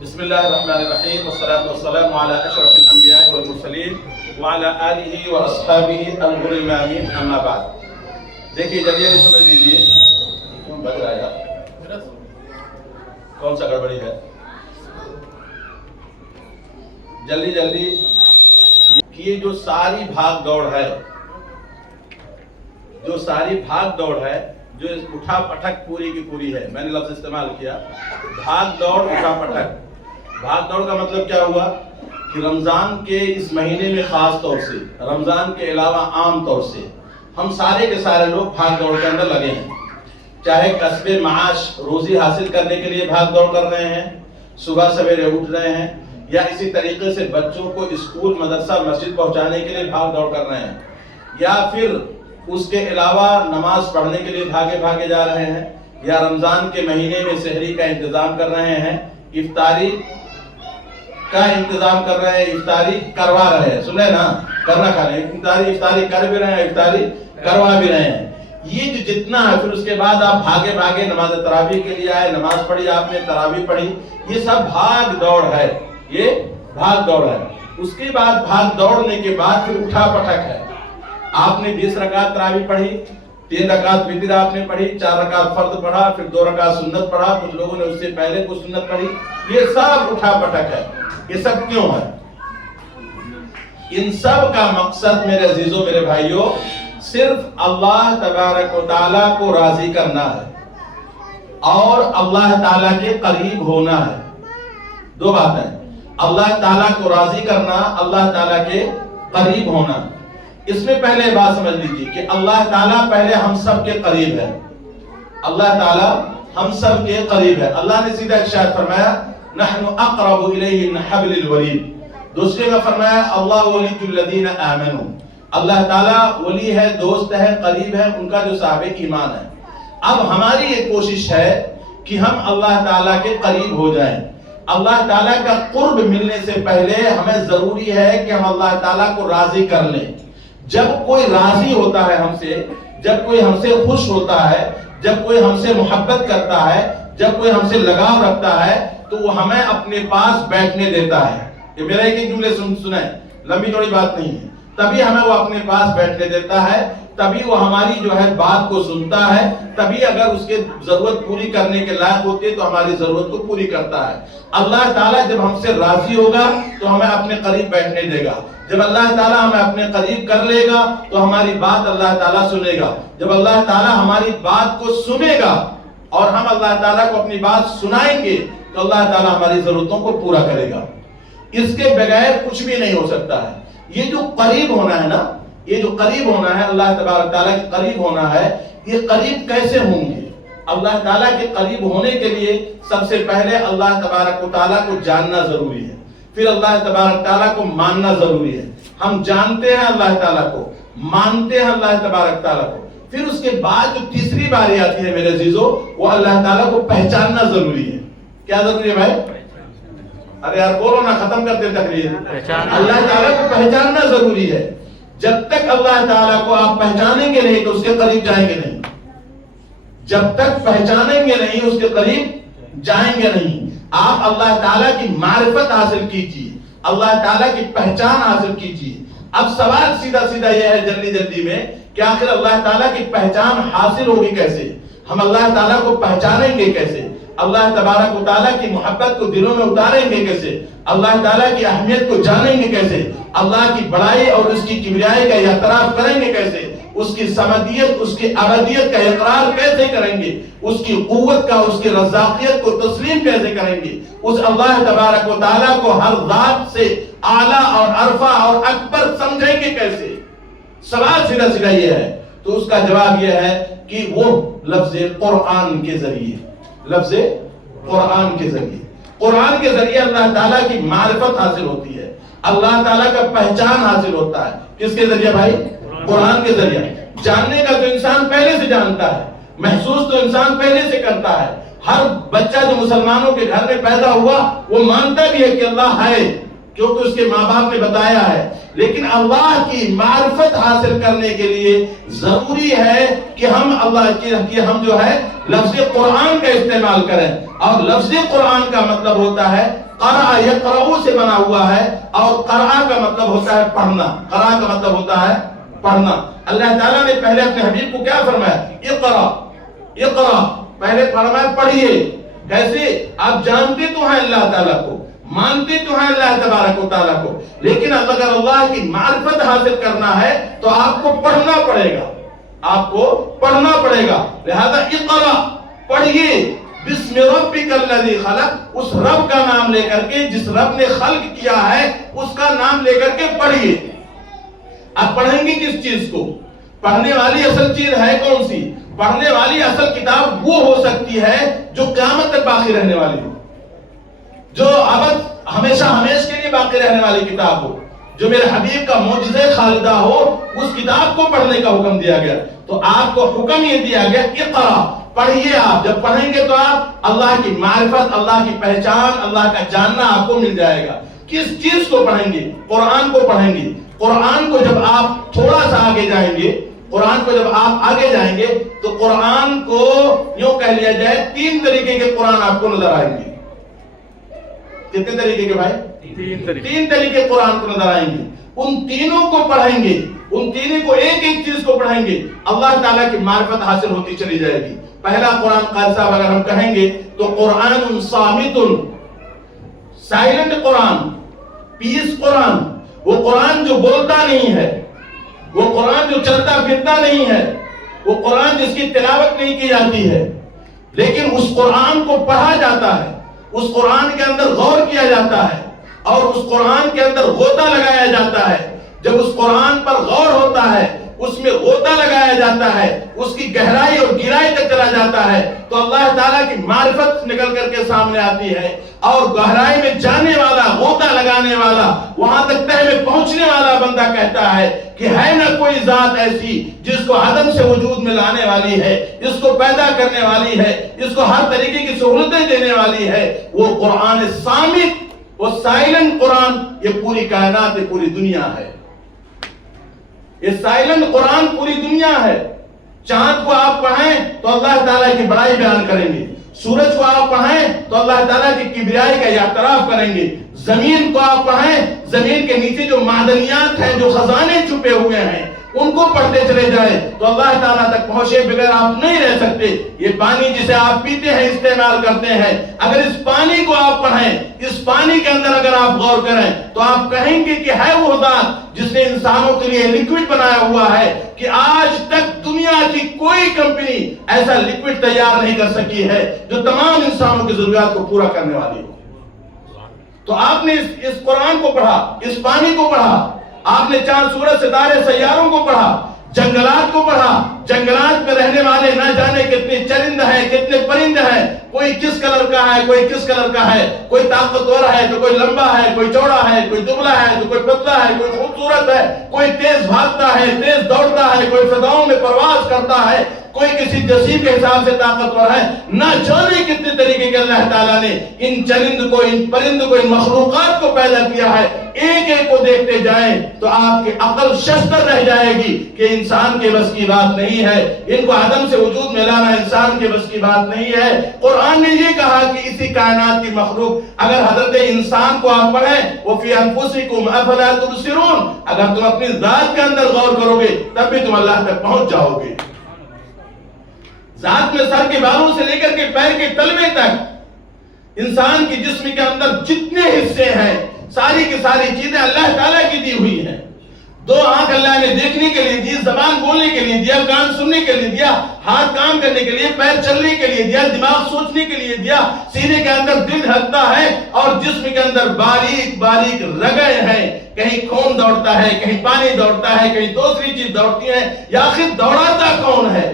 بسم اللہ الرحمن الرحیم والصلاة والسلام علی اشرف الانبیاء والمرسلین وعلی آلہ واصحابہ الغر المیامین اما بعد۔ دیکھیے جلدی سمجھ لیجیے، کیوں بج رہا ہے یار؟ کون سا گڑبڑی ہے؟ جلدی جلدی کہ یہ جو ساری بھاگ دوڑ ہے، جو اٹھا پٹک پوری کی پوری ہے، میں نے لفظ استعمال کیا بھاگ دوڑ اٹھا پٹک۔ بھاگ دوڑ کا مطلب کیا ہوا کہ رمضان کے اس مہینے میں خاص طور سے، رمضان کے علاوہ عام طور سے ہم سارے کے سارے لوگ بھاگ دوڑ کے اندر لگے ہیں، چاہے کسب معاش روزی حاصل کرنے کے لیے بھاگ دوڑ کر رہے ہیں، صبح سویرے اٹھ رہے ہیں، یا اسی طریقے سے بچوں کو اسکول مدرسہ مسجد پہنچانے کے لیے بھاگ دوڑ کر رہے ہیں، یا پھر اس کے علاوہ نماز پڑھنے کے لیے بھاگے جا رہے ہیں، یا رمضان کے مہینے میں سحری کا انتظام کر رہے ہیں، افطاری کا انتظام کر رہے ہیں، افطاری کروا رہے ہیں، سن رہے نا، کرنا کھا رہے ہیں، افطاری کر بھی رہے ہیں، افطاری کروا بھی رہے ہیں۔ یہ جو جتنا ہے، پھر اس کے بعد آپ بھاگے نماز تراویح کے لیے آئے، نماز پڑھی آپ نے، تراویح پڑھی، یہ سب بھاگ دوڑ ہے، یہ بھاگ دوڑ ہے۔ اس کے بعد بھاگ دوڑنے کے بعد پھر اٹھا پٹک ہے۔ آپ نے 20 رکعت تراویح پڑھی، 3 رکعت وتر آپ نے پڑھی، 4 رکعت فرض پڑھا، پھر 2 رکعت سنت پڑھا، کچھ لوگوں نے اس سے پہلے کچھ سنت پڑھی، یہ سب اٹھا پٹک ہے۔ یہ سب کیوں ہے؟ ان سب کا مقصد میرے عزیزوں، میرے بھائیوں، صرف اللہ تبارک و تعالیٰ کو راضی کرنا ہے اور اللہ تعالیٰ کے قریب ہونا ہے۔ دو باتیں، اللہ تعالیٰ کو راضی کرنا، اللہ تعالیٰ کے قریب ہونا۔ اس میں پہلے بات سمجھ لیجیے کہ اللہ تعالیٰ پہلے ہم سب کے قریب ہے، اللہ تعالیٰ ہم سب کے قریب ہے۔ اللہ نے سیدھا ارشاد فرمایا نحن اقرب الیہ من حبل الورید، دوسرے میں فرمایا اللہ ولی الذین آمنوا، اللہ تعالیٰ ولی ہے، دوست ہے، قریب ہے ان کا جو صاحب ایمان ہے۔ اب ہماری ایک کوشش ہے کہ ہم اللہ تعالیٰ کے قریب ہو جائیں۔ اللہ تعالیٰ کا قرب ملنے سے پہلے ہمیں ضروری ہے کہ ہم اللہ تعالیٰ کو راضی کر لیں۔ جب کوئی راضی ہوتا ہے ہم سے، جب کوئی ہم سے خوش ہوتا ہے، جب کوئی ہم سے محبت کرتا ہے، جب کوئی ہم سے لگاؤ رکھتا ہے، تو وہ ہمیں اپنے پاس بیٹھنے دیتا ہے۔ یہ میرا ایک جملے سنیں، لمبی چوڑی بات نہیں ہے، تبھی ہمیں وہ اپنے پاس بیٹھنے دیتا ہے، تبھی وہ ہماری جو ہے بات کو سنتا ہے، تبھی اگر اس کے ضرورت پوری کرنے کے لائق ہوتی ہے تو ہماری ضرورت کو پوری کرتا ہے۔ اللہ تعالیٰ جب ہم سے راضی ہوگا تو ہمیں اپنے قریب بیٹھنے دے گا، جب اللہ تعالیٰ ہمیں اپنے قریب کر لے گا تو ہماری بات اللہ تعالیٰ سنے گا، جب اللہ تعالیٰ ہماری بات کو سنے گا اور ہم اللہ تعالیٰ کو اپنی بات سنائیں گے تو اللہ تعالیٰ ہماری ضرورتوں کو پورا کرے گا۔ اس کے بغیر کچھ بھی نہیں ہو سکتا ہے۔ یہ جو قریب ہونا ہے نا، یہ جو قریب ہونا ہے، اللہ تبارک تعالیٰ کے قریب ہونا ہے، یہ قریب کیسے ہوں گے؟ اللہ تعالیٰ کے قریب ہونے کے لیے سب سے پہلے اللہ تبارک و تعالیٰ کو جاننا ضروری ہے، پھر اللہ تبارک تعالیٰ کو ماننا ضروری ہے۔ ہم جانتے ہیں اللہ تعالیٰ کو، مانتے ہیں اللہ تبارک تعالیٰ کو، پھر اس کے بعد جو تیسری باری آتی ہے میرے عزیزوں، وہ اللہ تعالیٰ کو پہچاننا ضروری ہے۔ کیا ضروری ہے بھائی؟ ارے یار بولو نا، ختم کرتے تقریر۔ اللہ تعالیٰ کو پہچاننا ضروری ہے۔ جب تک اللہ تعالیٰ کو آپ پہچانیں گے نہیں تو اس کے قریب جائیں گے نہیں، جب تک پہچانیں گے نہیں اس کے قریب جائیں گے نہیں۔ آپ اللہ تعالیٰ کی معرفت حاصل کیجیے، اللہ تعالیٰ کی پہچان حاصل کیجیے۔ اب سوال سیدھا یہ ہے جلدی میں کہ آخر اللہ تعالیٰ کی پہچان حاصل ہوگی کیسے؟ ہم اللہ تعالیٰ کو پہچانیں گے کیسے؟ اللہ تبارک و تعالیٰ کی محبت کو دلوں میں اتاریں گے کیسے؟ اللہ تعالیٰ کی اہمیت کو جانیں گے کیسے؟ اللہ کی بڑائی اور اس کی کبریائی کا اعتراف کریں گے کیسے؟ اس کی صمدیت، اس کی ابدیت کا اقرار کیسے کریں گے؟ اس کی قوت کا، اس کی رزاقیت کو تسلیم کیسے کریں گے؟ اس اللہ تبارک و تعالیٰ کو ہر ذات سے اعلیٰ اور عرفہ اور اکبر سمجھیں گے کیسے؟ سوال سیدھا یہ ہے۔ تو اس کا جواب یہ ہے کہ وہ لفظ قرآن کے ذریعے، لفظ قرآن کے ذریعے، قرآن کے ذریعے اللہ تعالیٰ کی معرفت حاصل ہوتی ہے، اللہ تعالیٰ کا پہچان حاصل ہوتا ہے۔ کس کے ذریعے بھائی؟ قرآن کے ذریعے۔ جاننے کا تو انسان پہلے سے جانتا ہے، محسوس تو انسان پہلے سے کرتا ہے۔ ہر بچہ جو مسلمانوں کے گھر میں پیدا ہوا وہ مانتا بھی ہے کہ اللہ ہے، کیونکہ اس کے ماں باپ نے بتایا ہے. لیکن اللہ کی معرفت حاصل کرنے کے لیے ضروری ہے کہ ہم جو ہے لفظ قرآن کا استعمال کریں. اور لفظ قرآن کا مطلب ہوتا ہے قرأ یقرأ سے بنا ہوا ہے، اور قرأ کا مطلب ہوتا ہے پڑھنا. قرأ کا مطلب ہوتا ہے پڑھنا. اللہ تعالیٰ نے پہلے اپنے حبیب کو کیا فرمایا؟ اقرأ. اقرأ پہلے فرمایا پڑھیے. کیسے؟ آپ جانتے تو ہیں اللہ تعالیٰ کو، مانتے تو ہیں اللہ تبارک و تعالیٰ کو، لیکن اگر اللہ کی معرفت حاصل کرنا ہے تو آپ کو پڑھنا پڑے گا. آپ کو پڑھنا پڑے گا. لہذا اقرأ پڑھیے. بسم ربک الذی خلق، اس رب کا نام لے کر کے جس رب نے خلق کیا ہے اس کا نام لے کر کے پڑھیے. آپ پڑھیں گے کس چیز کو؟ پڑھنے والی اصل چیز ہے کون سی؟ پڑھنے والی اصل کتاب وہ ہو سکتی ہے جو قیامت تک باقی رہنے والی ہو، جو ابد ہمیشہ ہمیشہ کے لیے باقی رہنے والی کتاب ہو، جو میرے حبیب کا معجزہ خالدہ ہو. اس کتاب کو پڑھنے کا حکم دیا گیا. تو آپ کو حکم یہ دیا گیا اقرا، پڑھیے. آپ جب پڑھیں گے تو آپ اللہ کی معرفت، اللہ کی پہچان، اللہ کا جاننا آپ کو مل جائے گا. کس چیز کو پڑھیں گے؟ قرآن کو پڑھیں گے. قرآن کو جب آپ تھوڑا سا آگے جائیں گے، قرآن کو جب آپ آگے جائیں گے تو قرآن کو یوں کہہ لیا جائے 3 طریقے کے قرآن آپ کو نظر آئیں گے. کتنے طریقے کے بھائی؟ 3 طریقے قرآن کو نظر آئیں گے. ان تینوں کو پڑھیں گے، ان تینوں کو ایک ایک چیز کو پڑھیں گے، اللہ تعالیٰ کی معرفت حاصل ہوتی چلی جائے گی. پہلا قرآن قاری صاحب اگر ہم کہیں گے تو قرآن صامت، سائلنٹ قرآن، پیس قرآن. وہ قرآن جو بولتا نہیں ہے، وہ قرآن جو چلتا پھرتا نہیں ہے، وہ قرآن جس کی تلاوت نہیں کی جاتی ہے، لیکن اس قرآن کو پڑھا جاتا ہے، اس قرآن کے اندر غور کیا جاتا ہے اور اس قرآن کے اندر غوطہ لگایا جاتا ہے. جب اس قرآن پر غور ہوتا ہے، اس میں غوطہ لگایا جاتا ہے، اس کی گہرائی اور گہرائی تک چلا جاتا ہے، تو اللہ تعالیٰ کی معرفت نکل کر کے سامنے آتی ہے. اور گہرائی میں جانے والا، غوطہ لگانے والا، وہاں تک تہ میں پہنچنے والا بندہ کہتا ہے کہ ہے نہ کوئی ذات ایسی جس کو عدم سے وجود میں لانے والی ہے، اس کو پیدا کرنے والی ہے، اس کو ہر طریقے کی سہولتیں دینے والی ہے. وہ قرآن صامت، وہ سائلنٹ قرآن، یہ پوری کائنات، یہ پوری دنیا ہے. یہ سائلنٹ قرآن پوری دنیا ہے. چاند کو آپ پڑھیں تو اللہ تعالیٰ کی بڑائی بیان کریں گے، سورج کو آپ پڑھیں تو اللہ تعالیٰ کی کبریائی کا اعتراف کریں گے، زمین کو آپ پڑھیں، زمین کے نیچے جو معدنیات ہیں، جو خزانے چھپے ہوئے ہیں، ان کو پڑھتے چلے جائیں تو اللہ تعالیٰ تک پہنچے بغیر آپ نہیں رہ سکتے. یہ پانی جسے آپ پیتے ہیں، استعمال کرتے ہیں، اگر اس پانی کو آپ پڑھیں، اس پانی کے اندر اگر آپ غور کریں تو آپ کہیں گے کہ ہے وہ ذات جس نے انسانوں کے لیے لکوڈ بنایا ہوا ہے کہ آج تک دنیا کی کوئی کمپنی ایسا لکوڈ تیار نہیں کر سکی ہے جو تمام انسانوں کی ضروریات کو پورا کرنے والی ہو. تو آپ نے اس قرآن کو پڑھا، اس پانی کو پڑھا، آپ نے چاند سورج ستارے سیاروں کو پڑھا، جنگلات کو پڑھا. جنگلات میں رہنے والے نہ جانے کتنے چرند ہیں، کتنے پرند ہیں، کوئی کس کلر کا ہے، کوئی کس کلر کا ہے، کوئی طاقتور ہے تو کوئی لمبا ہے، کوئی چوڑا ہے، کوئی دبلا ہے تو کوئی پتلا ہے، کوئی خوبصورت ہے، کوئی تیز بھاگتا ہے، تیز دوڑتا ہے، کوئی فضاؤں میں پرواز کرتا ہے، کوئی کسی جسیم کے حساب سے طاقتور ہے. نہ جانے کتنے طریقے کے اللہ تعالیٰ نے ان چرند کو، ان پرند کو، ان مخلوقات کو پیدا کیا ہے. ایک ایک کو دیکھتے جائیں تو آپ کی عقل شستر رہ جائے گی کہ انسان کے بس کی بات نہیں ہے. ان کو عدم سے وجود میں لانا انسان کے بس کی بات نہیں ہے. قرآن نے یہ کہا کہ اسی کائنات کی مخلوق، اگر حضرت انسان کو آپ پڑھیں، وَفِي أَنفُسِكُمْ أَفَلَا تُبْصِرُونَ، اگر تم اپنی ذات کے اندر غور کرو گے تب بھی تم اللہ تک پہنچ جاؤ گے. ذات میں سر کے بالوں سے لے کر کے پیر کے تلوے تک انسان کی جسم کے اندر جتنے حصے ہیں، ساری کی ساری چیزیں اللہ تعالیٰ کی دی ہوئی ہیں. 2 آنکھ اللہ نے دیکھنے کے لیے دی، زبان بولنے کے لیے دیا، کان سننے کے لیے دیا، ہاتھ کام کرنے کے لیے، پیر چلنے کے لیے دیا، دماغ سوچنے کے لیے دیا، سینے کے اندر دل دھڑکتا ہے اور جسم کے اندر باریک باریک رگیں ہیں. کہیں خون دوڑتا ہے، کہیں پانی دوڑتا ہے، کہیں دوسری چیز دوڑتی ہے. یا آخر دوڑاتا کون ہے؟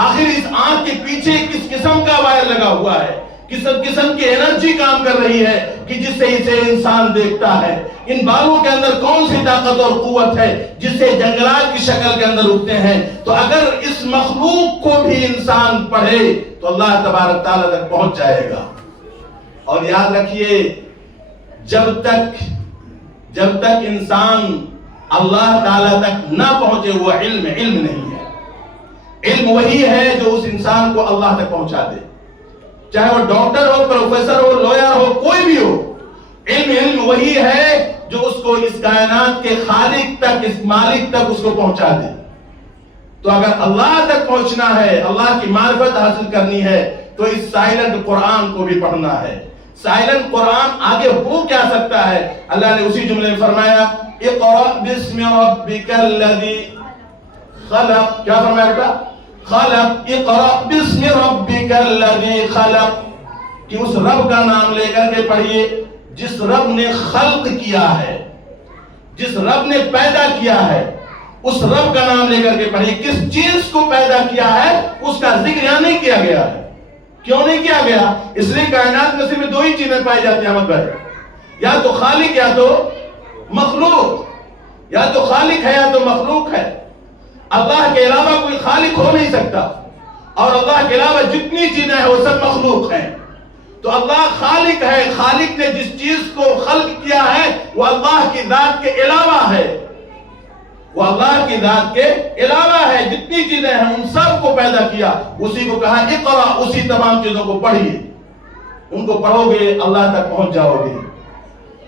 آخر اس آنکھ کے پیچھے کس قسم کا وائر لگا ہوا ہے، کس قسم کی انرجی کام کر رہی ہے کہ جس سے اسے انسان دیکھتا ہے؟ ان بالوں کے اندر کون سی طاقت اور قوت ہے جس سے جنگلات کی شکل کے اندر اگتے ہیں؟ تو اگر اس مخلوق کو بھی انسان پڑھے تو اللہ تبارک تعالیٰ تک پہنچ جائے گا. اور یاد رکھیے، جب تک جب تک انسان اللہ تعالیٰ تک نہ پہنچے وہ علم نہیں ہے۔ علم وہی ہے جو اس انسان کو اللہ تک پہنچا دے، چاہے وہ ڈاکٹر ہو، پروفیسر ہو، لویر ہو، کوئی بھی ہو۔ علم وہی ہے جو اس کو اس کائنات کے خالق تک، اس مالک تک اس کو پہنچا دے۔ تو اگر اللہ تک پہنچنا ہے، اللہ کی معرفت حاصل کرنی ہے، تو اس سائلنٹ قرآن کو بھی پڑھنا ہے۔ سائلنٹ قرآن آگے ہو کیا سکتا ہے؟ اللہ نے اسی جملے میں فرمایا اقرأ بسم ربک الذی خلق، کیا فرمایا بیٹا؟ خلق، اقرأ بسم ربک الذی خلق، کہ اس رب کا نام لے کر کے پڑھیے جس رب نے خلق کیا ہے، جس رب نے پیدا کیا ہے، اس رب کا نام لے کر کے پڑھیے۔ کس چیز کو پیدا کیا ہے اس کا ذکر یہاں نہیں کیا گیا ہے۔ کیوں نہیں کیا گیا؟ اس لیے کائنات میں صرف دو ہی چیزیں پائی جاتی ہیں احمد بھائی، یا تو خالق یا تو مخلوق، یا تو خالق ہے یا تو مخلوق ہے۔ اللہ کے علاوہ کوئی خالق ہو نہیں سکتا، اور اللہ کے علاوہ جتنی چیزیں ہیں وہ سب مخلوق ہیں۔ تو اللہ خالق ہے، خالق نے جس چیز کو خلق کیا ہے وہ اللہ کی ذات کے علاوہ ہے، وہ اللہ کی ذات کے علاوہ ہے۔ جتنی چیزیں ہیں ان سب کو پیدا کیا، اسی کو کہا اقرا، اسی تمام چیزوں کو پڑھیے، ان کو پڑھو گے اللہ تک پہنچ جاؤ گے۔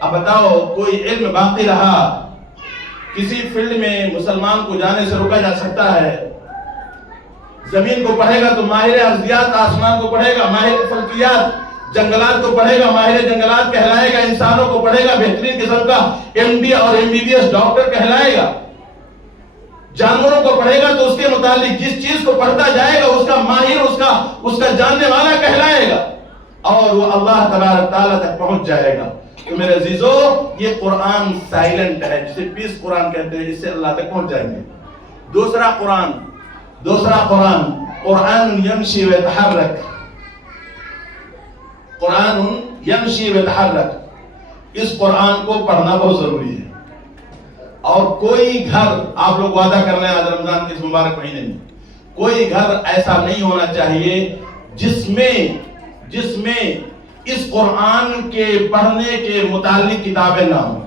اب بتاؤ کوئی علم باقی رہا کسی فیلڈ میں مسلمان کو جانے سے روکا جا سکتا ہے؟ زمین کو پڑھے گا تو ماہر ارضیات، آسمان کو پڑھے گا ماہر فلکیات، جنگلات کو پڑھے گا ماہر جنگلات کہلائے گا، انسانوں کو پڑھے گا بہترین قسم کا MD اور MBBS ڈاکٹر کہلائے گا، جانوروں کو پڑھے گا تو اس کے متعلق جس چیز کو پڑھتا جائے گا اس کا ماہر، اس کا جاننے والا کہلائے گا، اور وہ اللہ تبارک تعالیٰ تک پہنچ جائے گا۔ تو میرے عزیزو، یہ قرآن سائلنٹ ہے، جسے پیس قرآن کہتے ہیں، اس سے اللہ تک پہنچ جائیں گے۔ دوسرا قرآن قرآن یمشی و یتحرک، قرآن یمشی و یتحرک، اس قرآن کو پڑھنا بہت ضروری ہے۔ اور کوئی گھر، آپ لوگ وعدہ کر رہے ہیں آج رمضان کے اس مبارک مہینے میں، کوئی گھر ایسا نہیں ہونا چاہیے جس میں اس قرآن کے پڑھنے کے متعلق کتابیں نہ ہوں۔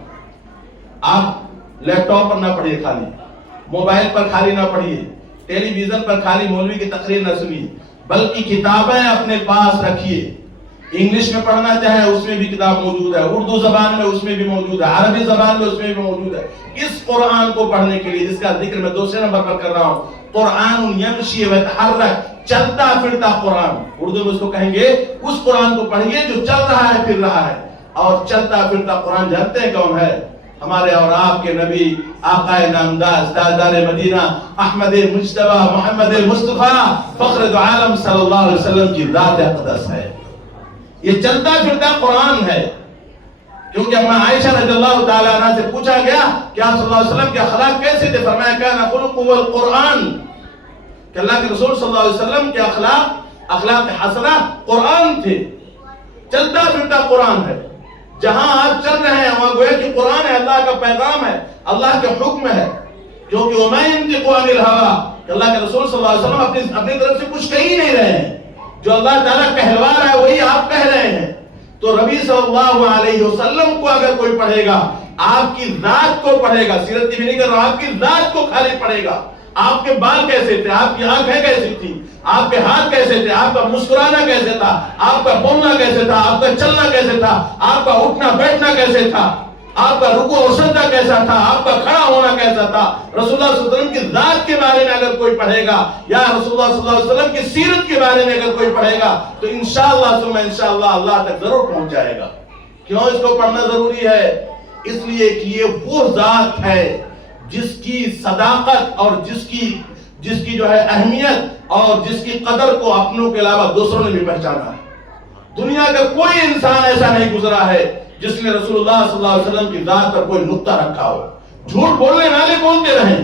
آپ لیپ ٹاپ پر نہ پڑھیے، خالی موبائل پر خالی نہ پڑھیے، ٹیلی ویژن پر خالی مولوی کی تقریر نہ سنیے، بلکہ کتابیں اپنے پاس رکھیے۔ انگلش میں پڑھنا چاہے اس میں بھی کتاب موجود ہے، اردو زبان میں اس میں بھی موجود ہے، عربی زبان میں اس میں بھی موجود ہے۔ اس قرآن کو پڑھنے کے لیے، جس کا ذکر میں دوسرے نمبر پر کر رہا ہوں، قرآن یمشی و یتحرک، چلتا پھرتا قرآن، اردو میں اس کو کہیں گے، اس قرآن کو پڑھیے جو چل رہا ہے پھر رہا ہے۔ اور چلتا پھرتا قرآن جانتے ہیں کون ہے؟ ہمارے اور آپ کے نبی، آقا نامدار، تاجدار مدینہ، احمد مجتبی محمد مصطفیٰ، فخر دو عالم صلی اللہ علیہ وسلم کی ذات اقدس ہے۔ یہ چلتا پھرتا قرآن ہے، کیونکہ اما عائشہ رضی اللہ تعالیٰ عنہ سے پوچھا گیا کہ آپ صلی اللہ علیہ وسلم کے اخلاق کیسے تھے؟ فرمایا کان خلقہ القرآن، کہ اللہ کے رسول صلی اللہ علیہ وسلم کے اخلاق حسنہ قرآن تھے۔ چلتا پھرتا قرآن ہے، جہاں آپ چل رہے ہیں وہاں گویا کہ قرآن ہے، اللہ کا پیغام ہے، اللہ کے حکم ہے، کیونکہ وَمَا يَنطِقُ عَنِ الْهَوَىٰ، کہ اللہ کے رسول صلی اللہ علیہ وسلم اپنی طرف سے کچھ کہہ ہی نہیں رہے ہیں، جو اللہ تعالیٰ کہلوا رہا ہے وہی آپ کہہ رہے ہیں۔ تو نبی صلی اللہ علیہ وسلم کو اگر کوئی پڑھے گا، آپ کی ذات کو پڑھے گا، سیرت کی بھی نہیں کر رہا، آپ کی ذات کو خالی پڑھے گا۔ آپ کے بال کیسے تھے، آپ کی آنکھیں کیسی تھی، آپ کے ہاتھ کیسے تھے، آپ کا مسکرانا کیسے تھا، آپ کا بولنا کیسے تھا، آپ کا چلنا کیسے تھا، آپ کا اٹھنا بیٹھنا کیسے تھا، آپ کا رکوع اور سجدہ کیسا تھا، آپ کا کھڑا ہونا کیسا تھا۔ رسول اللہ صلی اللہ علیہ وسلم کی ذات کے بارے میں اگر کوئی پڑھے گا، یا رسول اللہ صلی اللہ علیہ وسلم کی سیرت کے بارے میں اگر کوئی پڑھے گا، تو انشاءاللہ ثم انشاءاللہ اللہ تک ضرور پہنچ جائے گا۔ کیوں اس کو پڑھنا ضروری ہے؟ اس لیے کہ یہ وہ ذات ہے جس کی صداقت اور جس کی جو ہے اہمیت اور جس کی قدر کو اپنوں کے علاوہ دوسروں نے بھی پہچانا ہے۔ دنیا کا کوئی انسان ایسا نہیں گزرا ہے جس نے رسول اللہ صلی اللہ علیہ وسلم کی ذات پر کوئی نقطہ رکھا ہو۔ جھوٹ بولنے والے بولتے رہیں،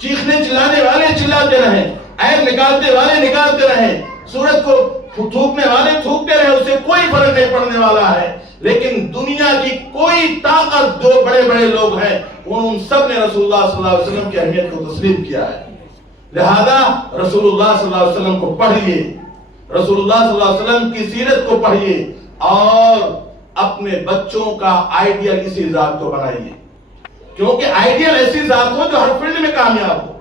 چیخنے چلانے والے چلاتے رہیں، عیب نکالتے والے نکالتے رہیں، سورج کو تھوکنے والے تھوکتے رہیں، اس سے کوئی فرق نہیں پڑنے والا ہے۔ لیکن دنیا کی کوئی طاقت، جو بڑے بڑے لوگ ہیں، ان سب نے رسول اللہ صلی اللہ علیہ وسلم کی اہمیت کو تسلیم کیا ہے۔ لہذا رسول اللہ صلی اللہ علیہ وسلم کو پڑھیے، رسول اللہ صلی اللہ علیہ وسلم کی سیرت کو پڑھیے، اور اپنے بچوں کا آئیڈیل اسی ذات کو بنائیے، کیونکہ آئیڈیل ایسی ذات ہو جو ہر فیلڈ میں کامیاب ہو۔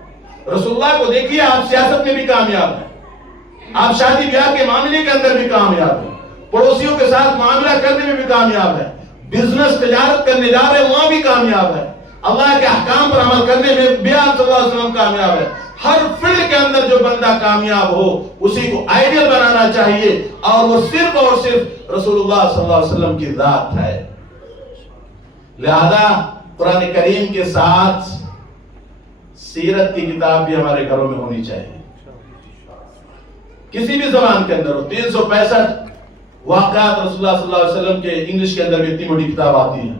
رسول اللہ کو دیکھیے، آپ سیاست میں بھی کامیاب ہیں، آپ شادی بیاہ کے معاملے کے اندر بھی کامیاب ہیں، پڑوسیوں کے ساتھ معاملہ کرنے میں بھی کامیاب ہے، بزنس تجارت کرنے جا رہے ہیں وہاں بھی کامیاب ہے، اللہ کے احکام پر عمل کرنے میں بھی آپ صلی اللہ علیہ وسلم کامیاب ہے۔ ہر فیلڈ کے اندر جو بندہ کامیاب ہو اسی کو آئیڈیل بنانا چاہیے، اور وہ صرف اور صرف رسول اللہ صلی اللہ علیہ وسلم کی ذات ہے۔ لہذا قرآن کریم کے ساتھ سیرت کی کتاب بھی ہمارے گھروں میں ہونی چاہیے، کسی بھی زبان کے اندر ہو۔ 365 واقعات رسول اللہ صلی اللہ علیہ وسلم کے انگلش کے اندر بھی اتنی بڑی کتاب آتی ہے،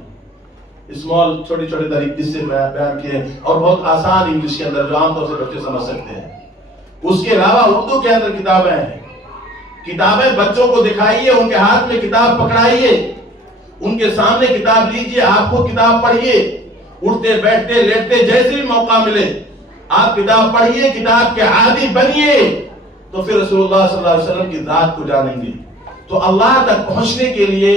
اسمال چھوٹے چھوٹے طریقے سے بیان کیے، اور بہت آسان انگلش کے اندر جو عام طور سے بچے سمجھ سکتے ہیں۔ اس کے علاوہ اردو کے اندر کتابیں ہیں، کتابیں بچوں کو دکھائیے، ان کے ہاتھ میں کتاب پکڑائیے، ان کے سامنے کتاب لیجئے، آپ کو کتاب پڑھیے، اٹھتے بیٹھتے لیٹتے جیسے بھی موقع ملے آپ کتاب پڑھیے، کتاب کے عادی بنیے، تو پھر رسول اللہ صلی اللہ علیہ وسلم کی ذات کو جانیں گے۔ تو اللہ تک پہنچنے کے لیے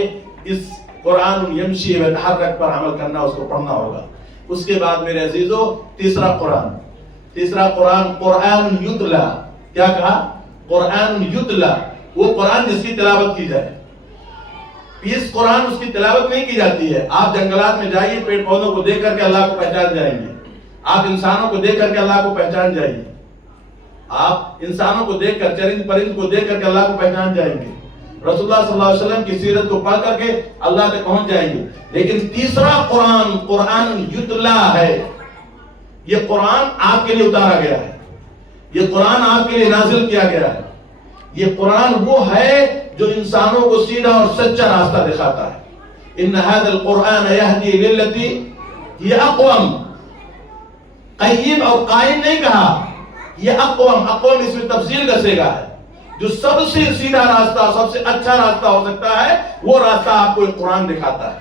اس قرآن یمشی ویتحرک پر عمل کرنا، اس کو پڑھنا ہوگا۔ اس کے بعد میرے عزیزو تیسرا قرآن قرآن یتلا، کیا کہا؟ قرآن یتلا، وہ قرآن جس کی تلاوت کی جائے۔ اس قرآن اس کی تلاوت نہیں کی جاتی ہے۔ آپ جنگلات میں جائیے، پیڑ پودوں کو دیکھ کر کے اللہ کو پہچان جائیں گے، آپ انسانوں کو دیکھ کر کے اللہ کو پہچان جائیے، آپ انسانوں کو دیکھ کر، چرند پرند کو دیکھ کر کے اللہ کو پہچان جائیں گے، رسول اللہ صلی اللہ علیہ وسلم کی سیرت کو پڑھ کر کے اللہ تک پہنچ جائیں گے۔ لیکن تیسرا قرآن قرآن یتلا ہے، یہ قرآن آپ کے لیے اتارا گیا ہے، یہ قرآن آپ کے لیے نازل کیا گیا ہے، یہ قرآن وہ ہے جو انسانوں کو سیدھا اور سچا راستہ دکھاتا ہے۔ ان هذا القرآن يهدي للتي هي اقوم، قیم اور قائم نہیں کہا، یہ اقوم اس میں تفصیل کا صیغہ ہے، جو سب سے سیدھا راستہ، سب سے اچھا راستہ ہو سکتا ہے، وہ راستہ آپ کو ایک قرآن دکھاتا ہے۔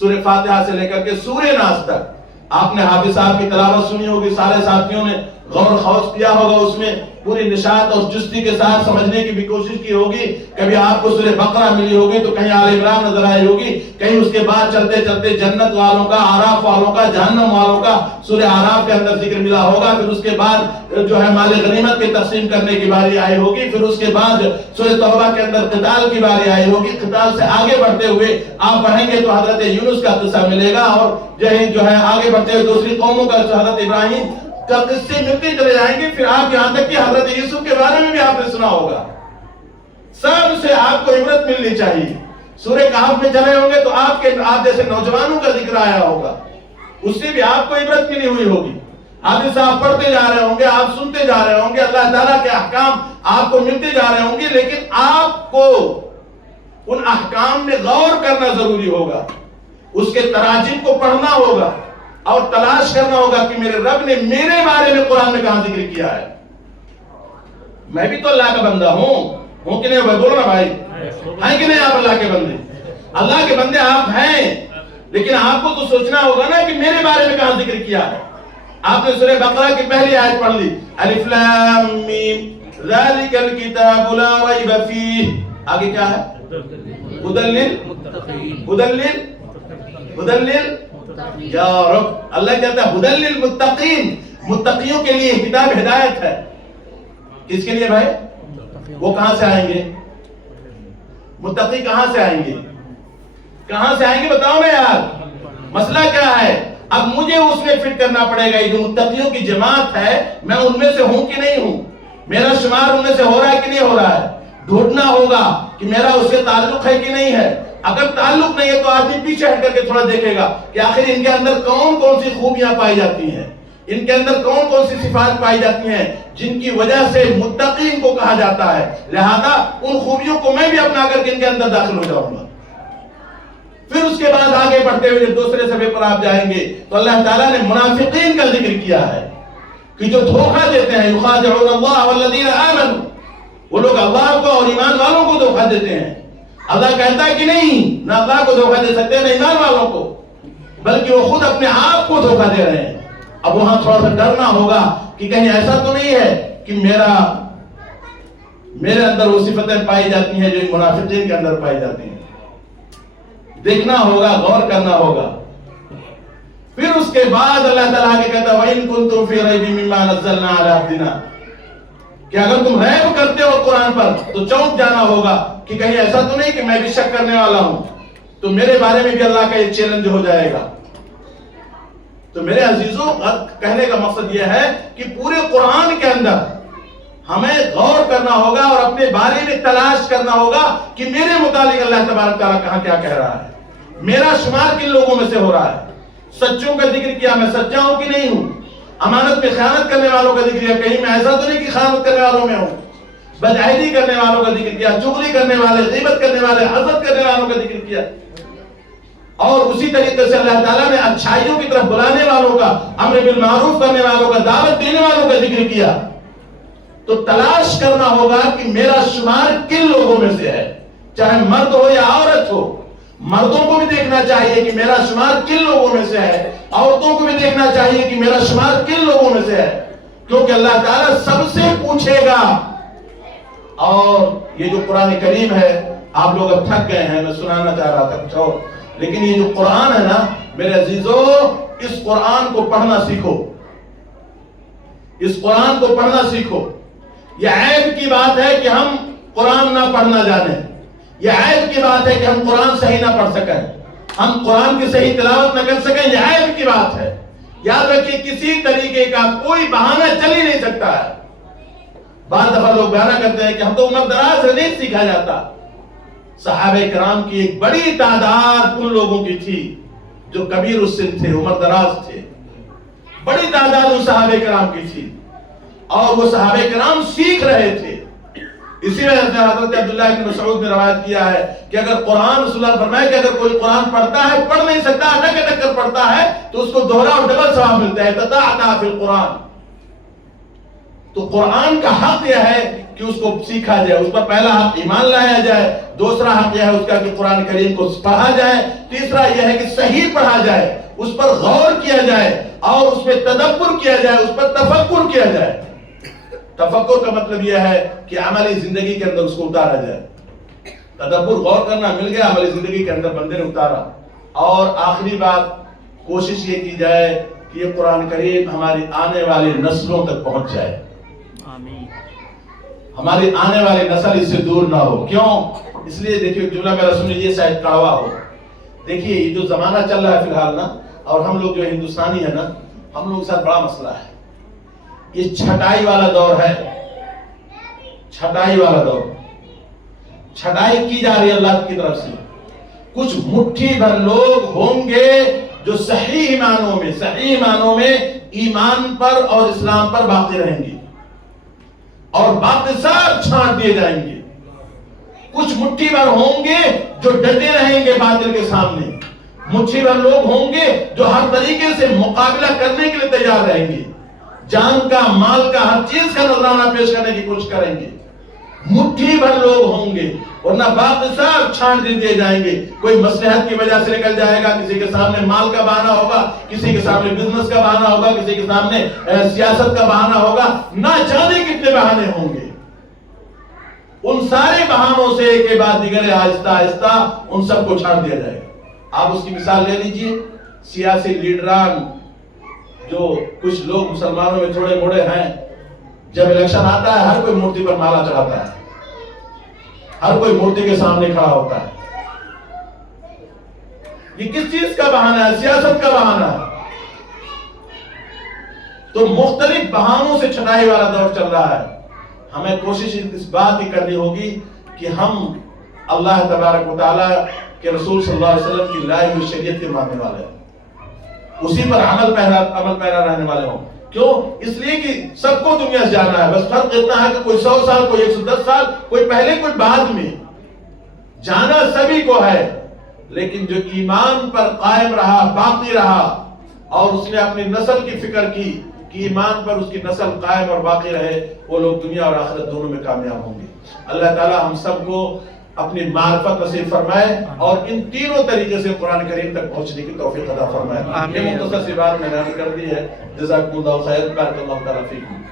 سورہ فاتحہ سے لے کر کے سورہ ناس تک آپ نے حافظ صاحب کی تلاوت سنی ہوگی، سارے ساتھیوں نے غور و خوض کیا ہوگا، اس میں پوری نشاط اور چستی کے ساتھ سمجھنے کی بھی کوشش کی ہوگی۔ کبھی آپ کو سورہ بقرہ ملی ہوگی تو کہیں آل عمران نظر آئی ہوگی، کہیں اس کے بعد چلتے چلتے جنت والوں کا، آراف والوں کا، جہنم والوں کا سورہ آراف کے اندر ذکر ملا ہوگا، پھر اس کے بعد جو ہے مال غنیمت کی تقسیم کرنے کی باری آئی ہوگی، پھر اس کے بعد سورہ توبہ کے اندر قتال کی باری آئی ہوگی۔ قتال سے آگے بڑھتے ہوئے آپ پڑھیں گے تو حضرت یونس کا قصہ ملے گا، اور جو ہے آگے بڑھتے ہوئے دوسری قوموں کا، حضرت ابراہیم کا قصے ملتے چلے جائیں گے، پھر آپ یہاں تک کہ حضرت یوسف کے بارے میں بھی آپ نے سنا ہوگا۔ سب سے آپ کو عبرت ملنی چاہیے۔ سورہ کہف میں چلے ہوں گے تو آپ جیسے نوجوانوں کا ذکر آیا ہوگا، اس سے بھی آپ کو عبرت ملی ہوئی ہوگی۔ حافظ صاحب پڑھتے جا رہے ہوں گے، آپ سنتے جا رہے ہوں گے، اللہ تعالیٰ کے احکام آپ کو ملتے جا رہے ہوں گے، لیکن آپ کو ان احکام میں غور کرنا ضروری ہوگا، اس کے تراجم کو پڑھنا ہوگا اور تلاش کرنا ہوگا کہ میرے رب نے میرے بارے میں قرآن میں کہاں ذکر کیا ہے۔ میں بھی تو اللہ کا بندہ ہوں کہ نہیں؟ بولو نا بھائی، ہیں کہ نہیں آپ اللہ کے بندے؟ اللہ کے بندے آپ ہیں، لیکن آپ کو تو سوچنا ہوگا نا کہ میرے بارے میں کہاں ذکر کیا ہے۔ آپ نے سورہ بقرہ کی پہلی آیت پڑھ لی، الف لام میم ذالک الکتاب لا ریب فیہ، آگے کیا ہے؟ ہدی یا رب، اللہ کہتا ہے ہدی للمتقین، متقیوں کے لیے کتاب ہدایت ہے۔ کس کے لیے بھائی؟ وہ کہاں سے آئیں گے؟ متقی کہاں سے آئیں گے؟ کہاں سے آئیں گے بتاؤ نا یار، مسئلہ کیا ہے؟ اب مجھے اس میں فٹ کرنا پڑے گا، یہ جو متقیوں کی جماعت ہے میں ان میں سے ہوں کہ نہیں ہوں، میرا شمار ان میں سے ہو رہا ہے کہ نہیں ہو رہا ہے، ڈھونڈنا ہوگا کہ میرا اس سے تعلق ہے کہ نہیں ہے۔ اگر تعلق نہیں ہے تو آدمی پیچھے ہٹ کر کے تھوڑا دیکھے گا کہ آخر ان کے اندر کون کون سی خوبیاں پائی جاتی ہیں، ان کے اندر کون کون سی صفات پائی جاتی ہیں جن کی وجہ سے متقین کو کہا جاتا ہے، لہذا ان خوبیوں کو میں بھی اپنا کر کے ان کے اندر داخل ہو جاؤں گا۔ پھر اس کے بعد آگے بڑھتے ہوئے دوسرے صفحے پر آپ جائیں گے تو اللہ تعالیٰ نے منافقین کا ذکر کیا ہے کہ جو دھوکہ دیتے ہیں، یخادعون اللہ والذین آمنوا، وہ لوگ اللہ کو اور ایمان والوں کو دھوکہ دیتے ہیں۔ اللہ کہتا ہے کہ نہیں، نہ اللہ کو دھوکہ دے سکتے نہ ایمان والوں کو، بلکہ وہ خود اپنے آپ کو دھوکہ دے رہے ہیں۔ اب وہاں تھوڑا سا ڈرنا ہوگا کہ کہیں ایسا تو نہیں ہے کہ میرے اندر وہ صفتیں پائی جاتی ہیں جو منافقین کے اندر پائی جاتی ہیں۔ دیکھنا ہوگا، غور کرنا ہوگا۔ پھر اس کے بعد اللہ تعالیٰ کے کہتا ہے وَإِن كُنتُمْ فِي رَيْبٍ مِّمَّا نَزَّلْنَا عَلَىٰ عَبْدِنَا، کہ اگر تم ریب کرتے ہو قرآن پر تو چونک جانا ہوگا کہ کہیں ایسا تو نہیں کہ میں بھی شک کرنے والا ہوں، تو میرے بارے میں بھی اللہ کا یہ چیلنج ہو جائے گا۔ تو میرے عزیزوں، کہنے کا مقصد یہ ہے کہ پورے قرآن کے اندر ہمیں غور کرنا ہوگا اور اپنے بارے میں تلاش کرنا ہوگا کہ میرے متعلق اللہ تبارک تعالیٰ کہاں کیا کہہ رہا ہے، میرا شمار کن لوگوں میں سے ہو رہا ہے۔ سچوں کا ذکر کیا، میں سچا ہوں کہ نہیں ہوں؟ امانت میں خیانت کرنے والوں کا ذکر کیا، کہیں میں ایسا تو نہیں کہ خیانت کرنے والوں میں ہوں؟ بدعہدی کرنے والوں کا ذکر کیا، چغلی کرنے والے، غیبت کرنے والے، حسد کرنے والوں کا ذکر کیا، اور اسی طریقے سے اللہ تعالیٰ نے اچھائیوں کی طرف بلانے والوں کا، امر بالمعروف کرنے والوں کا، دعوت دینے والوں کا ذکر کیا۔ تو تلاش کرنا ہوگا کہ میرا شمار کن لوگوں میں سے ہے، چاہے مرد ہو یا عورت ہو۔ مردوں کو بھی دیکھنا چاہیے کہ میرا شمار کن لوگوں میں سے ہے، عورتوں کو بھی دیکھنا چاہیے کہ میرا شمار کن لوگوں میں سے ہے، کیونکہ اللہ تعالیٰ سب سے پوچھے گا۔ اور یہ جو قرآن کریم ہے، آپ لوگ اب تھک گئے ہیں، میں سنانا چاہ رہا تھا کچھ اور، لیکن یہ جو قرآن ہے نا میرے عزیزو، اس قرآن کو پڑھنا سیکھو، اس قرآن کو پڑھنا سیکھو۔ یہ عیب کی بات ہے کہ ہم قرآن نہ پڑھنا جانیں، یہ عیب کی بات ہے کہ ہم قرآن صحیح نہ پڑھ سکیں، ہم قرآن کی صحیح تلاوت نہ کر سکیں، یہ عیب کی بات ہے۔ یاد رکھیں کسی طریقے کا کوئی بہانہ چل ہی نہیں سکتا ہے۔ بعض دفعہ لوگ بہانہ کرتے ہیں کہ ہم تو عمر دراز سے نہیں سیکھا جاتا۔ صحابہ کرام کی ایک بڑی تعداد ان لوگوں کی تھی جو کبیر السن تھے، عمر دراز تھے، بڑی تعداد ان صحابہ کرام کی تھی، اور وہ صحابہ کرام سیکھ رہے تھے۔ اسی وجہ سے حضرت عبداللہ بن مسعود نے روایت کیا ہے کہ اگر قرآن، رسول اللہ فرمائے کہ اگر کوئی قرآن پڑھتا ہے، پڑھ نہیں سکتا، اٹک اٹک کر پڑھتا ہے، تو اس کو دوہرا اور ڈبل ثواب ملتا ہے، تتعتع فی القرآن۔ تو قرآن کا حق یہ ہے کہ اس کو سیکھا جائے، اس پر پہلا حق ایمان لایا جائے، دوسرا حق یہ ہے اس کا کہ قرآن کریم کو پڑھا جائے، تیسرا یہ ہے کہ صحیح پڑھا جائے، اس پر غور کیا جائے اور اس میں تدبر کیا جائے، اس پر تفکر کیا جائے۔ تفکر کا مطلب یہ ہے کہ عملی زندگی کے اندر اس کو اتارا جائے۔ تدبر غور کرنا مل گیا، عملی زندگی کے اندر بندے نے اتارا۔ اور آخری بات، کوشش یہ کی جائے کہ یہ قرآن کریم ہماری آنے والی نسلوں تک پہنچ جائے، ہماری آنے والی نسل اس سے دور نہ ہو۔ کیوں؟ اس لیے دیکھیے جملہ میرا سنیے، یہ شاید کڑوا ہو۔ دیکھیے یہ جو زمانہ چل رہا ہے فی الحال نا، اور ہم لوگ جو ہندوستانی ہیں نا، ہم لوگ کے ساتھ بڑا مسئلہ ہے۔ یہ چھٹائی والا دور ہے، چھٹائی والا دور، چھٹائی کی جا رہی ہے اللہ کی طرف سے۔ کچھ مٹھی بھر لوگ ہوں گے جو صحیح معنوں میں ایمان پر اور اسلام پر باقی رہیں گے، اور باقی سب چھانٹ دیے جائیں گے۔ کچھ مٹھی بھر ہوں گے جو ڈٹے رہیں گے باطل کے سامنے، مٹھی بھر لوگ ہوں گے جو ہر طریقے سے مقابلہ کرنے کے لیے تیار رہیں گے، جان کا، مال کا، ہر چیز کا نذرانہ پیش کرنے کی کوشش کریں گے۔ مٹھی بھر لوگ ہوں گے، ورنہ باقی سب چھانٹ دیے جائیں گے۔ کوئی مصلحت کی وجہ سے نکل جائے گا، کسی کے سامنے مال کا بہانہ ہوگا، کسی کے سامنے بزنس کا بہانہ ہوگا، کسی کے سامنے سیاست کا بہانہ ہوگا، نہ جانے کتنے بہانے ہوں گے۔ ان سارے بہانوں سے ایک کے بعد دیگر آہستہ آہستہ ان سب کو چھاڑ دیا جائے گا۔ آپ اس کی مثال لے لیجئے، سیاسی لیڈران جو کچھ لوگ مسلمانوں میں تھوڑے موڑے ہیں، جب الیکشن آتا ہے ہر کوئی مورتی پر مالا چڑھاتا ہے، ہر کوئی مورتی کے سامنے کھڑا ہوتا ہے۔ یہ کس چیز کا بہانہ ہے؟ سیاست کا بہانہ ہے۔ تو مختلف بہانوں سے چھٹائی والا دور چل رہا ہے۔ ہمیں کوشش اس بات کی کرنی ہوگی کہ ہم اللہ تبارک و تعالیٰ کے رسول صلی اللہ علیہ وسلم کی لائی ہوئی شریعت کے ماننے والے ہیں، اسی پر عمل پیرا رہنے والے ہوں۔ کیوں؟ اس لیے کہ سب کو دنیا سے جانا ہے، بس فرق اتنا ہے کہ کوئی 100 سال، کوئی 110 سال، کوئی پہلے کوئی بعد میں، جانا سبھی کو ہے۔ لیکن جو ایمان پر قائم رہا، باقی رہا، اور اس نے اپنی نسل کی فکر کی کہ ایمان پر اس کی نسل قائم اور باقی رہے، وہ لوگ دنیا اور آخرت دونوں میں کامیاب ہوں گے۔ اللہ تعالی ہم سب کو اپنی معرفت نصیب فرمائے اور ان تینوں طریقے سے قرآن کریم تک پہنچنے کی توفیق عطا فرمائے۔ یہ مختصر سی بات میں نے کر دی ہے۔ جزاکم اللہ خیر، بارک اللہ تعالی فیکم۔